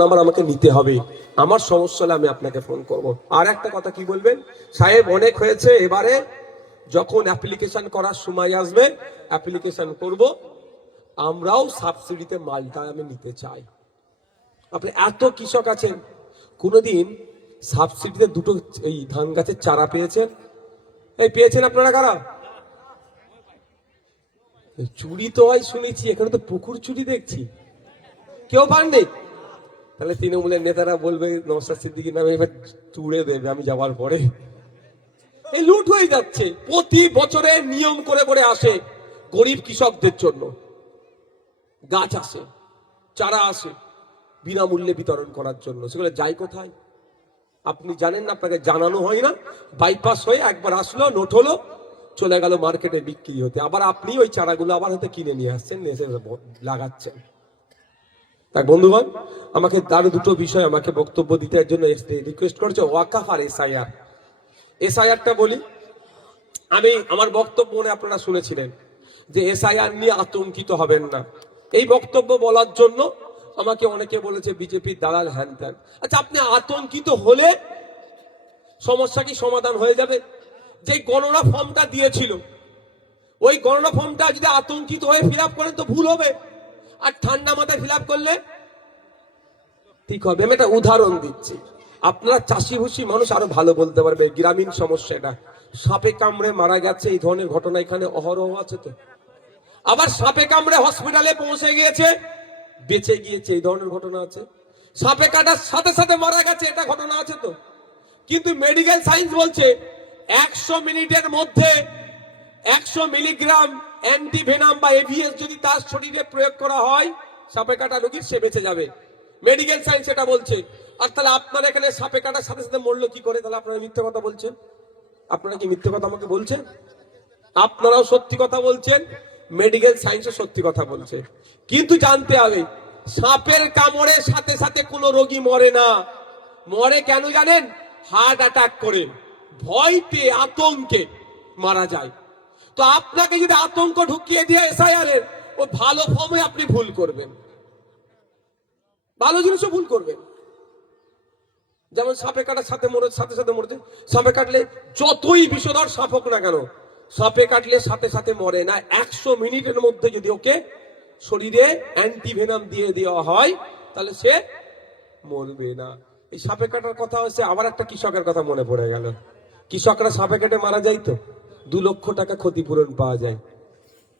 Number আমাকে নিতে হবে, আমার সমস্যা হলে আমি আপনাকে ফোন করব। আর একটা কথা কি বলবেন, সাহেব অনেক হয়েছে, এবারে যখন অ্যাপ্লিকেশন করার সময় আসবে অ্যাপ্লিকেশন করব, আমরাও সাবসিডিতে মালটা আমি নিতে চাই। আপনি এত কৃষক আছেন, কোনোদিন সাবসিডিতে দুটো এই ধান গাছের চারা পেয়েছেন? এই পেয়েছেন আপনারা কারা? চুরি তো হয় শুনেছি, এখানে তো পুকুর চুরি দেখছি, কেউ পাননি? তাহলে তৃণমূলের নেতারা বলবে নওশাদ সিদ্দিকীর নামে এবার তুড়ে দেবে আমি যাওয়ার পরে। এই লুট হয়ে যাচ্ছে, প্রতি বছরে নিয়ম করে করে আসে গরিব কৃষকদের জন্য, গাছ আসে, চারা আসে বিনামূল্যে বিতরণ করার জন্য, সেগুলো যায় কোথায় আপনি জানেন না, আপনাকে জানানো হয় না। বাইপাস হয়ে একবার আসলো, নোট হলো, চলে গেল মার্কেটে বিক্রি হতে, আবার আপনি ওই চারাগুলো আবার হয়তো কিনে নিয়ে আসছেন, এসে লাগাচ্ছেন। তাই বন্ধুগণ, আমাকে আরো দুটো বিষয় আমাকে বক্তব্য দিতে জন্য রিকোয়েস্ট করছে, ওয়াকাফ আর এসআইআর। এসআইআরটা বলি, আমি আমার বক্তব্য মনে আপনারা শুনেছিলেন যে এসআইআর নিয়ে আতঙ্কিত হবেন না। এই বক্তব্য বলার জন্য আমাকে অনেকে বলেছে বিজেপির দালাল হ্যান ত্যান। আচ্ছা, আপনি আতঙ্কিত হলে সমস্যা কি সমাধান হয়ে যাবে? যে গণনা ফর্মটা দিয়েছিল, ওই গণনা ফর্মটা যদি আতঙ্কিত হয়ে ফিল আপ করেন তো ভুল হবে, আর ঠান্ডা মাথায় ফিল আপ করলে ঠিক হবে। আমি একটা উদাহরণ দিচ্ছি, আপনারা চাষি ভুষি মানুষ আরো ভালো বলতে পারবে। গ্রামীণ সমস্যা, এটা সাপে কামড়ে মারা গেছে, এই ধরনের ঘটনা এখানে অহরহ আছে তো। আবার সাপে কামড়ে হসপিটালে পৌঁছে গিয়েছে, বেঁচে গিয়েছে, এই ধরনের ঘটনা আছে। সাপে কাটার সাথে সাথে মারা গেছে, এটা ঘটনা আছে তো। কিন্তু মেডিকেল সায়েন্স বলছে 100 মিনিটের মধ্যে 100 মিলিগ্রাম অ্যান্টিভেনাম বা এভিএস যদি তার শরীরে প্রয়োগ করা হয়, সাপে কাটা রোগীর সে বেঁচে যাবে। মেডিকেল সায়েন্স এটা বলছে। আর তাহলে আপনার এখানে সাপে কাটার সাথে সাথে মরলো কি করে? তাহলে আপনারা মিথ্যে কথা বলছেন। আপনারা কি মিথ্যে কথা আমাকে বলছেন? আপনারাও সত্যি কথা বলছেন, মেডিকেল সায়েন্সও সত্যি কথা বলছে। কিন্তু জানতে হবে, সাপের কামড়ে সাথে সাথে কোনো রোগী মরে না। মরে কেন জানেন? হার্ট অ্যাটাক করে, ভয় পেয়ে, আতঙ্কে মারা যায়। তো আপনাকে যদি আতঙ্ক ঢুকিয়ে দিয়ে এসআইআর এর ও ভালো ফর্মে আপনি ভুল করবেন, ভালো জিনিসও ভুল করবেন। যেমন সাপে কাটার সাথে সাথে সাথে মরেছে, সাপে কাটলে যতই বিষধর সাপ হোক না কেন, সাপে কাটলে সাথে সাথে মরে না। 100 মিনিটের মধ্যে যদি ওকে শরীরে অ্যান্টিভেনাম দিয়ে দেওয়া হয় তাহলে সে মরবে না। এই সাপে কাটার কথা হচ্ছে, আবার একটা কৃষকের কথা মনে পড়ে গেল। কৃষকরা সাপে কেটে মারা যায় তো 2 লক্ষ টাকা ক্ষতিপূরণ পাওয়া যায়।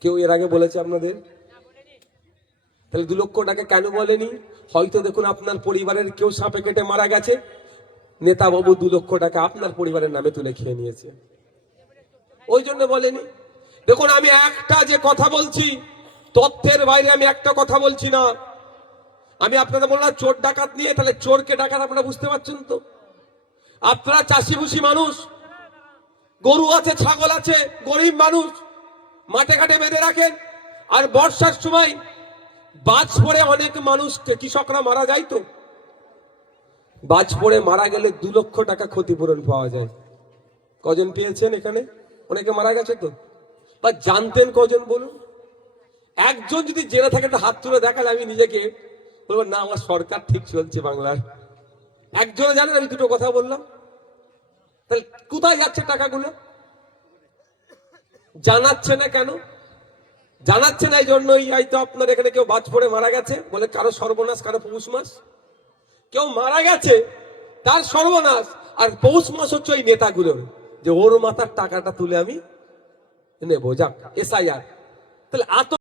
কেউ এর আগে বলেছে আপনাদের? তাহলে 2 লক্ষ টাকা কেন বলেনি? হয়তো দেখুন আপনার পরিবারের কেউ সাপে কেটে মারা গেছে, নেতা বাবু 2 লক্ষ টাকা আপনার পরিবারের নামে তুলে খেয়ে নিয়েছে, ওই জন্য বলেনি। দেখুন, আমি একটা যে কথা বলছি তথ্যের বাইরে আমি একটা কথা বলছি না। আমি আপনাদের বললাম চোর ডাকাত নিয়ে, তাহলে চোরকে ডাকাত আপনারা বুঝতে পারছেন তো। আপনারা চাষিভুষি মানুষ, গরু আছে, ছাগল আছে, গরিব মানুষ, মাঠে ঘাটে বেঁধে রাখেন। আর বর্ষার সময় বাজ পড়ে অনেক মানুষ, কৃষকরা মারা যায় তো। বাজ পড়ে মারা গেলে 2 লক্ষ টাকা ক্ষতিপূরণ পাওয়া যায়। কজন পেয়েছেন এখানে? অনেকে মারা গেছে তো। বা জানতেন কজন বলুন? একজন যদি জেনে থাকে একটা হাত তুলে দেখালে আমি নিজেকে বলবো, না আমার সরকার ঠিক চলছে বাংলার। একজন জানেন? আমি দুটো কথা বললাম। তাহলে কোথায় যাচ্ছে টাকাগুলো? জানাচ্ছে না কেন? জানাচ্ছে না এই জন্যই হয়তো আপনার এখানে কেউ বাজ পড়ে মারা গেছে বলে কারো সর্বনাশ, কারো পৌষ মাস। কেউ মারা গেছে তার সর্বনাশ, আর পৌষ মাস হচ্ছে ওই নেতাগুলোর, যে ওর মাথার টাকাটা তুলে আমি নেবো। যাক, এসআইআর। তাহলে